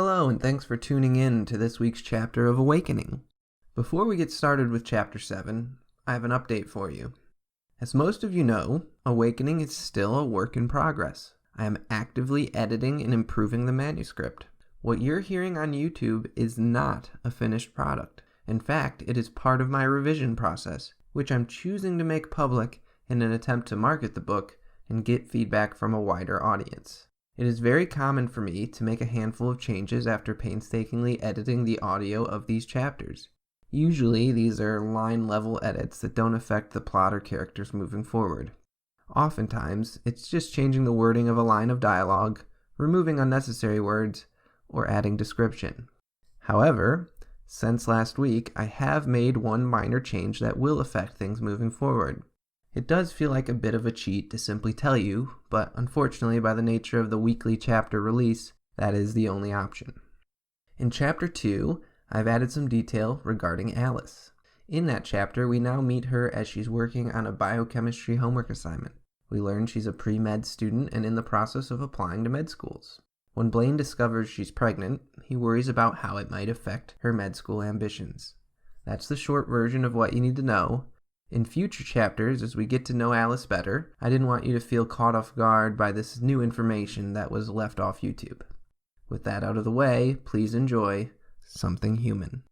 Hello, and thanks for tuning in to this week's chapter of Awakening. Before we get started with Chapter 7, I have an update for you. As most of you know, Awakening is still a work in progress. I am actively editing and improving the manuscript. What you're hearing on YouTube is not a finished product. In fact, it is part of my revision process, which I'm choosing to make public in an attempt to market the book and get feedback from a wider audience. It is very common for me to make a handful of changes after painstakingly editing the audio of these chapters. Usually, these are line-level edits that don't affect the plot or characters moving forward. Oftentimes, it's just changing the wording of a line of dialogue, removing unnecessary words, or adding description. However, since last week, I have made one minor change that will affect things moving forward. It does feel like a bit of a cheat to simply tell you, but unfortunately by the nature of the weekly chapter release, that is the only option. In Chapter 2, I've added some detail regarding Alice. In that chapter, we now meet her as she's working on a biochemistry homework assignment. We learn she's a pre-med student and in the process of applying to med schools. When Blaine discovers she's pregnant, he worries about how it might affect her med school ambitions. That's the short version of what you need to know. In future chapters, as we get to know Alice better, I didn't want you to feel caught off guard by this new information that was left off YouTube. With that out of the way, please enjoy Something Human.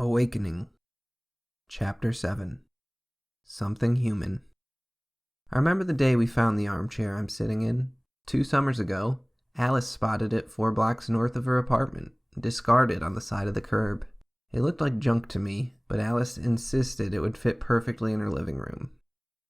Awakening. Chapter 7. Something Human. I remember the day we found the armchair I'm sitting in. 2 summers ago, Alice spotted it 4 blocks north of her apartment, discarded on the side of the curb. It looked like junk to me, but Alice insisted it would fit perfectly in her living room.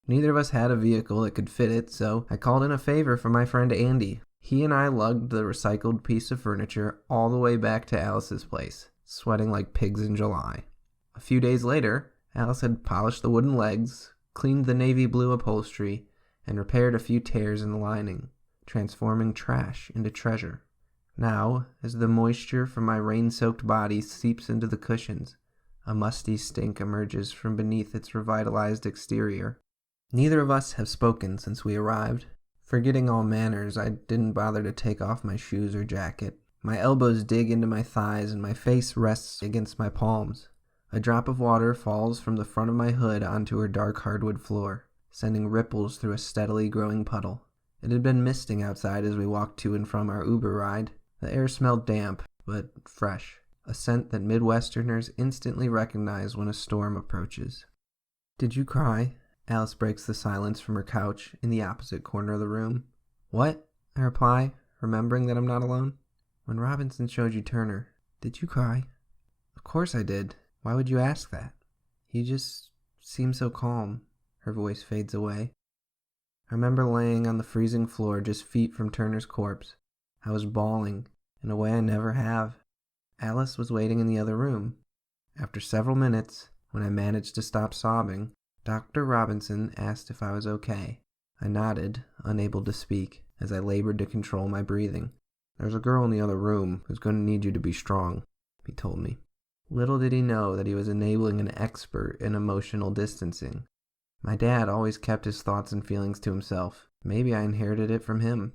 Neither of us had a vehicle that could fit it, so I called in a favor from my friend Andy. He and I lugged the recycled piece of furniture all the way back to Alice's place, sweating like pigs in July. A few days later, Alice had polished the wooden legs, cleaned the navy blue upholstery, and repaired a few tears in the lining, transforming trash into treasure. Now, as the moisture from my rain-soaked body seeps into the cushions, a musty stink emerges from beneath its revitalized exterior. Neither of us have spoken since we arrived. Forgetting all manners, I didn't bother to take off my shoes or jacket. My elbows dig into my thighs and my face rests against my palms. A drop of water falls from the front of my hood onto her dark hardwood floor, sending ripples through a steadily growing puddle. It had been misting outside as we walked to and from our Uber ride. The air smelled damp, but fresh, a scent that Midwesterners instantly recognize when a storm approaches. "Did you cry?" Alice breaks the silence from her couch in the opposite corner of the room. "What?" I reply, remembering that I'm not alone. "When Robinson showed you Turner, did you cry?" "Of course I did. Why would you ask that?" "You just seem so calm." Her voice fades away. I remember laying on the freezing floor just feet from Turner's corpse. I was bawling in a way I never have. Alice was waiting in the other room. After several minutes, when I managed to stop sobbing, Dr. Robinson asked if I was okay. I nodded, unable to speak, as I labored to control my breathing. "There's a girl in the other room who's going to need you to be strong," he told me. Little did he know that he was enabling an expert in emotional distancing. My dad always kept his thoughts and feelings to himself. Maybe I inherited it from him.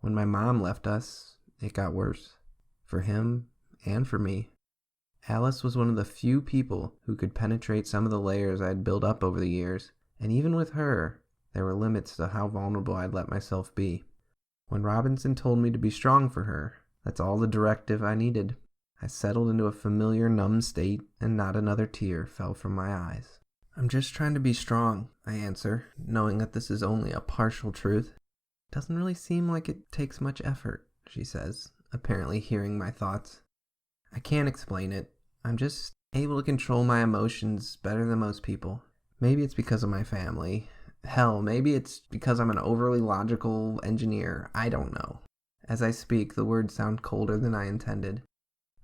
When my mom left us, it got worse. For him and for me. Alice was one of the few people who could penetrate some of the layers I had built up over the years, and even with her, there were limits to how vulnerable I'd let myself be. When Robinson told me to be strong for her, that's all the directive I needed. I settled into a familiar numb state, and not another tear fell from my eyes. I'm just trying to be strong, I answer, knowing that this is only a partial truth. Doesn't really seem like it takes much effort, she says, apparently hearing my thoughts. I can't explain it. I'm just able to control my emotions better than most people. Maybe it's because of my family. Hell, maybe it's because I'm an overly logical engineer. I don't know. As I speak, the words sound colder than I intended.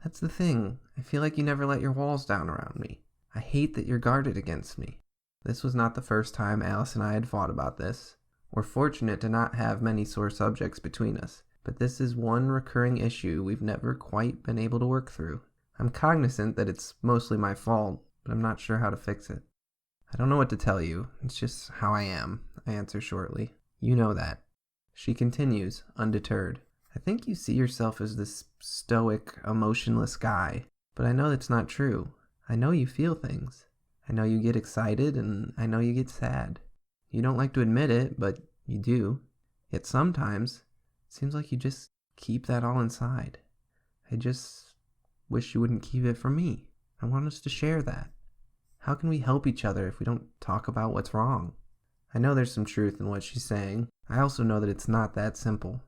That's the thing. I feel like you never let your walls down around me. I hate that you're guarded against me. This was not the first time Alice and I had fought about this. We're fortunate to not have many sore subjects between us, but this is one recurring issue we've never quite been able to work through. I'm cognizant that it's mostly my fault, but I'm not sure how to fix it. I don't know what to tell you. It's just how I am, I answer shortly. You know that. She continues, undeterred. I think you see yourself as this stoic, emotionless guy, but I know that's not true. I know you feel things. I know you get excited, and I know you get sad. You don't like to admit it, but you do. Yet sometimes, it seems like you just keep that all inside. I just wish you wouldn't keep it from me. I want us to share that. How can we help each other if we don't talk about what's wrong? I know there's some truth in what she's saying. I also know that it's not that simple.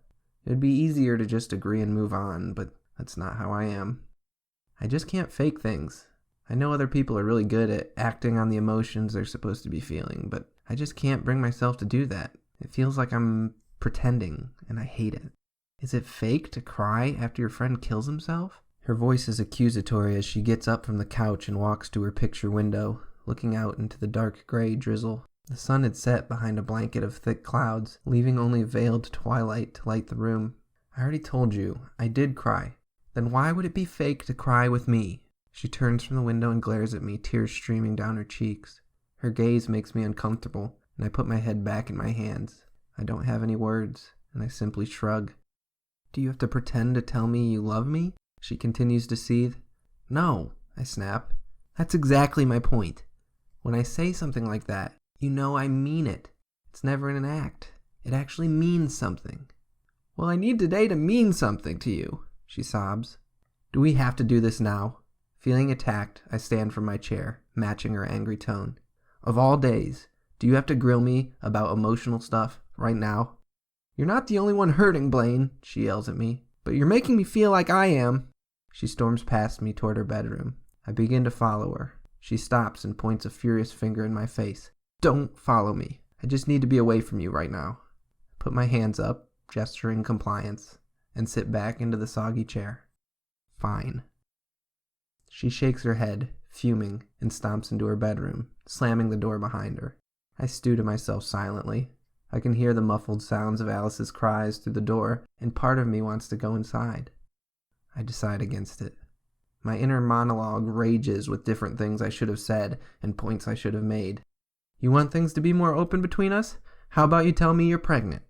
It would be easier to just agree and move on, but that's not how I am. I just can't fake things. I know other people are really good at acting on the emotions they're supposed to be feeling, but I just can't bring myself to do that. It feels like I'm pretending, and I hate it. Is it fake to cry after your friend kills himself? Her voice is accusatory as she gets up from the couch and walks to her picture window, looking out into the dark gray drizzle. The sun had set behind a blanket of thick clouds, leaving only veiled twilight to light the room. I already told you, I did cry. Then why would it be fake to cry with me? She turns from the window and glares at me, tears streaming down her cheeks. Her gaze makes me uncomfortable, and I put my head back in my hands. I don't have any words, and I simply shrug. Do you have to pretend to tell me you love me? She continues to seethe. No, I snap. That's exactly my point. When I say something like that, you know I mean it. It's never in an act. It actually means something. Well, I need today to mean something to you, she sobs. Do we have to do this now? Feeling attacked, I stand from my chair, matching her angry tone. Of all days, do you have to grill me about emotional stuff right now? You're not the only one hurting, Blaine, she yells at me, but you're making me feel like I am. She storms past me toward her bedroom. I begin to follow her. She stops and points a furious finger in my face. Don't follow me. I just need to be away from you right now. I put my hands up, gesturing compliance, and sit back into the soggy chair. Fine. She shakes her head, fuming, and stomps into her bedroom, slamming the door behind her. I stew to myself silently. I can hear the muffled sounds of Alice's cries through the door, and part of me wants to go inside. I decide against it. My inner monologue rages with different things I should have said and points I should have made. You want things to be more open between us? How about you tell me you're pregnant?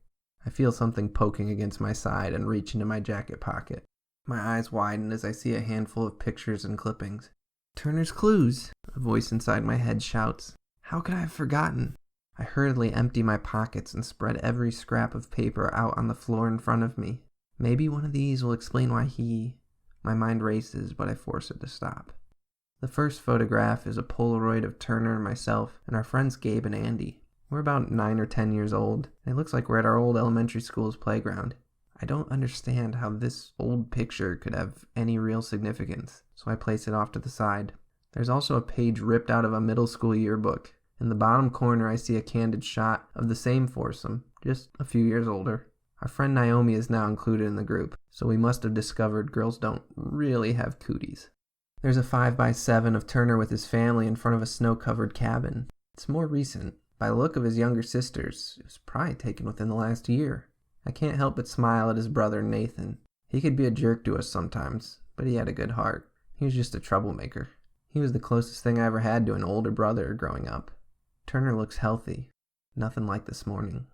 I feel something poking against my side and reach into my jacket pocket. My eyes widen as I see a handful of pictures and clippings. Turner's Clues, a voice inside my head shouts. How could I have forgotten? I hurriedly empty my pockets and spread every scrap of paper out on the floor in front of me. Maybe one of these will explain why he... My mind races, but I force it to stop. The first photograph is a Polaroid of Turner and myself and our friends Gabe and Andy. We're about 9 or 10 years old, and it looks like we're at our old elementary school's playground. I don't understand how this old picture could have any real significance, so I place it off to the side. There's also a page ripped out of a middle school yearbook. In the bottom corner, I see a candid shot of the same foursome, just a few years older. Our friend Naomi is now included in the group, so we must have discovered girls don't really have cooties. There's a 5x7 of Turner with his family in front of a snow-covered cabin. It's more recent. By the look of his younger sisters, it was probably taken within the last year. I can't help but smile at his brother Nathan. He could be a jerk to us sometimes, but he had a good heart. He was just a troublemaker. He was the closest thing I ever had to an older brother growing up. Turner looks healthy. Nothing like this morning.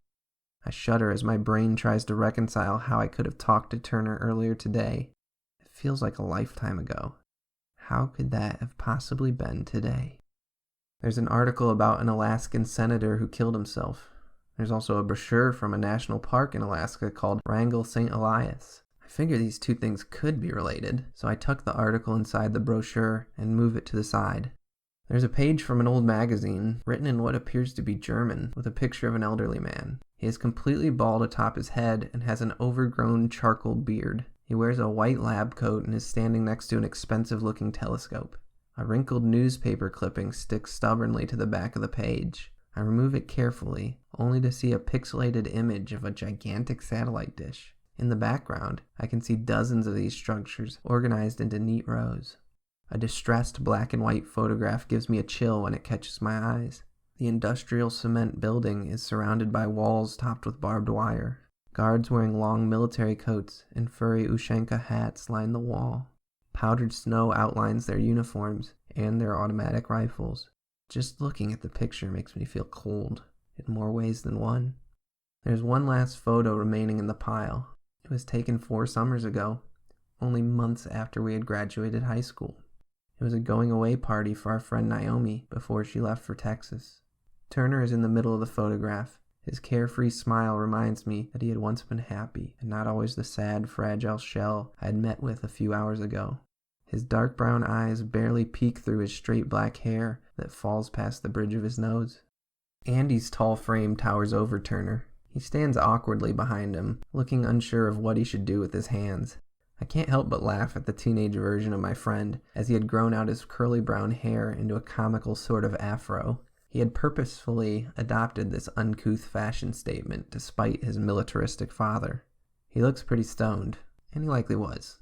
I shudder as my brain tries to reconcile how I could have talked to Turner earlier today. It feels like a lifetime ago. How could that have possibly been today? There's an article about an Alaskan senator who killed himself. There's also a brochure from a national park in Alaska called Wrangell St. Elias. I figure these two things could be related, so I tuck the article inside the brochure and move it to the side. There's a page from an old magazine, written in what appears to be German, with a picture of an elderly man. He is completely bald atop his head and has an overgrown charcoal beard. He wears a white lab coat and is standing next to an expensive-looking telescope. A wrinkled newspaper clipping sticks stubbornly to the back of the page. I remove it carefully, only to see a pixelated image of a gigantic satellite dish. In the background, I can see dozens of these structures organized into neat rows. A distressed black and white photograph gives me a chill when it catches my eyes. The industrial cement building is surrounded by walls topped with barbed wire. Guards wearing long military coats and furry Ushanka hats line the wall. Powdered snow outlines their uniforms and their automatic rifles. Just looking at the picture makes me feel cold, in more ways than one. There's one last photo remaining in the pile. It was taken 4 summers ago, only months after we had graduated high school. It was a going-away party for our friend Naomi before she left for Texas. Turner is in the middle of the photograph. His carefree smile reminds me that he had once been happy, and not always the sad, fragile shell I had met with a few hours ago. His dark brown eyes barely peek through his straight black hair that falls past the bridge of his nose. Andy's tall frame towers over Turner. He stands awkwardly behind him, looking unsure of what he should do with his hands. I can't help but laugh at the teenage version of my friend, as he had grown out his curly brown hair into a comical sort of afro. He had purposefully adopted this uncouth fashion statement despite his militaristic father. He looks pretty stoned, and he likely was.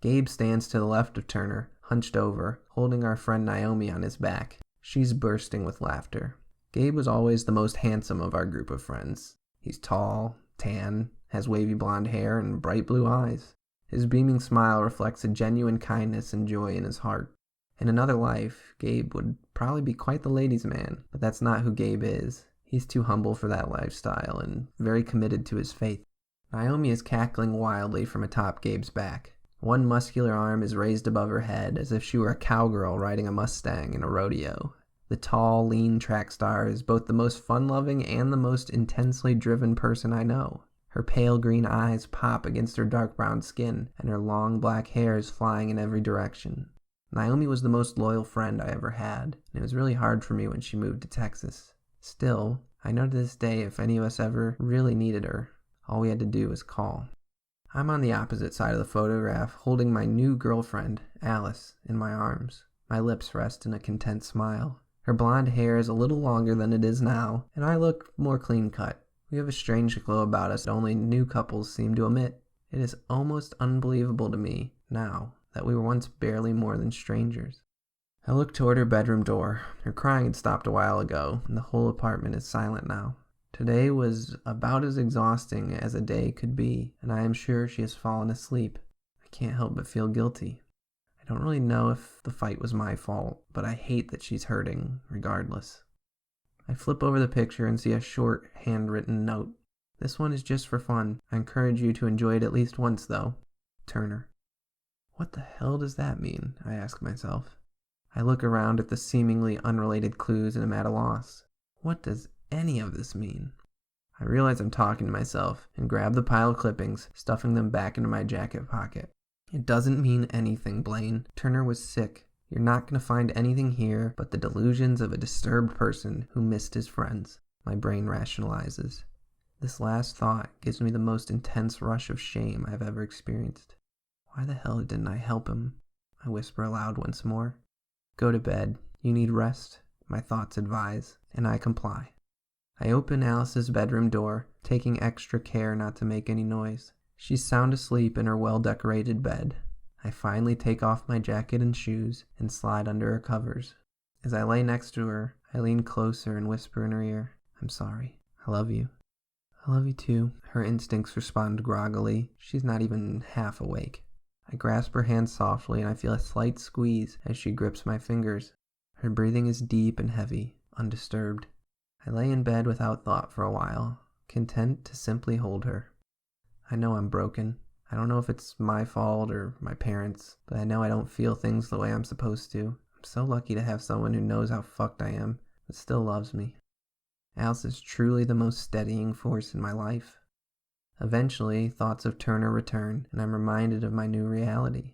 Gabe stands to the left of Turner, hunched over, holding our friend Naomi on his back. She's bursting with laughter. Gabe was always the most handsome of our group of friends. He's tall, tan, has wavy blonde hair, and bright blue eyes. His beaming smile reflects a genuine kindness and joy in his heart. In another life, Gabe would probably be quite the ladies' man, but that's not who Gabe is. He's too humble for that lifestyle and very committed to his faith. Naomi is cackling wildly from atop Gabe's back. One muscular arm is raised above her head as if she were a cowgirl riding a Mustang in a rodeo. The tall, lean track star is both the most fun-loving and the most intensely driven person I know. Her pale green eyes pop against her dark brown skin, and her long black hair is flying in every direction. Naomi was the most loyal friend I ever had, and it was really hard for me when she moved to Texas. Still, I know to this day if any of us ever really needed her, all we had to do was call. I'm on the opposite side of the photograph, holding my new girlfriend, Alice, in my arms. My lips rest in a content smile. Her blonde hair is a little longer than it is now, and I look more clean-cut. We have a strange glow about us that only new couples seem to emit. It is almost unbelievable to me, now, that we were once barely more than strangers. I look toward her bedroom door. Her crying had stopped a while ago, and the whole apartment is silent now. Today was about as exhausting as a day could be, and I am sure she has fallen asleep. I can't help but feel guilty. I don't really know if the fight was my fault, but I hate that she's hurting, regardless. I flip over the picture and see a short, handwritten note. This one is just for fun. I encourage you to enjoy it at least once, though. Turner. What the hell does that mean? I ask myself. I look around at the seemingly unrelated clues and am at a loss. What does any of this mean? I realize I'm talking to myself and grab the pile of clippings, stuffing them back into my jacket pocket. It doesn't mean anything, Blaine. Turner was sick. You're not going to find anything here but the delusions of a disturbed person who missed his friends. My brain rationalizes. This last thought gives me the most intense rush of shame I've ever experienced. Why the hell didn't I help him? I whisper aloud once more. Go to bed. You need rest, my thoughts advise, and I comply. I open Alice's bedroom door, taking extra care not to make any noise. She's sound asleep in her well-decorated bed. I finally take off my jacket and shoes and slide under her covers. As I lay next to her, I lean closer and whisper in her ear, I'm sorry. I love you. I love you too. Her instincts respond groggily. She's not even half awake. I grasp her hand softly and I feel a slight squeeze as she grips my fingers. Her breathing is deep and heavy, undisturbed. I lay in bed without thought for a while, content to simply hold her. I know I'm broken. I don't know if it's my fault or my parents', but I know I don't feel things the way I'm supposed to. I'm so lucky to have someone who knows how fucked I am, but still loves me. Alice is truly the most steadying force in my life. Eventually, thoughts of Turner return, and I'm reminded of my new reality.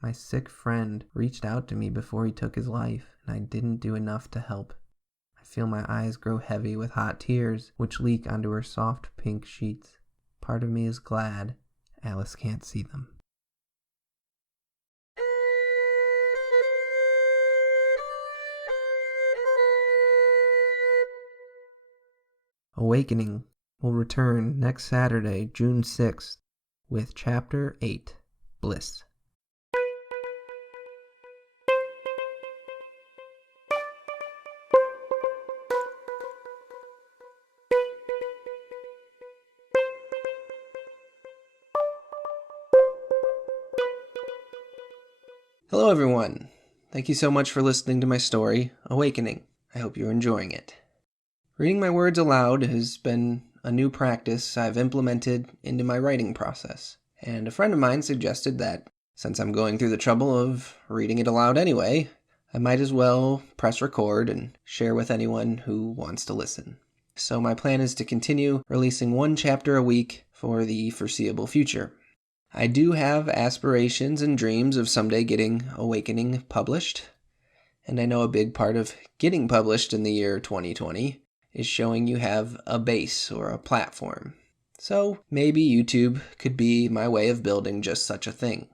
My sick friend reached out to me before he took his life, and I didn't do enough to help. I feel my eyes grow heavy with hot tears, which leak onto her soft pink sheets. Part of me is glad Alice can't see them. Awakening will return next Saturday, June 6th, with Chapter 8, Bliss. Hello everyone! Thank you so much for listening to my story, Awakening. I hope you're enjoying it. Reading my words aloud has been a new practice I've implemented into my writing process, and a friend of mine suggested that, since I'm going through the trouble of reading it aloud anyway, I might as well press record and share with anyone who wants to listen. So my plan is to continue releasing one chapter a week for the foreseeable future. I do have aspirations and dreams of someday getting Awakening published, and I know a big part of getting published in the year 2020 is showing you have a base or a platform. So maybe YouTube could be my way of building just such a thing.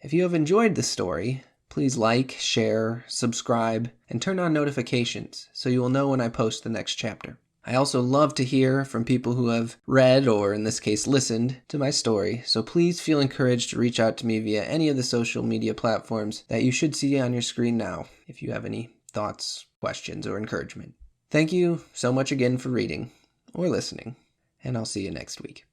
If you have enjoyed this story, please like, share, subscribe, and turn on notifications so you will know when I post the next chapter. I also love to hear from people who have read, or in this case listened, to my story, so please feel encouraged to reach out to me via any of the social media platforms that you should see on your screen now if you have any thoughts, questions, or encouragement. Thank you so much again for reading or listening, and I'll see you next week.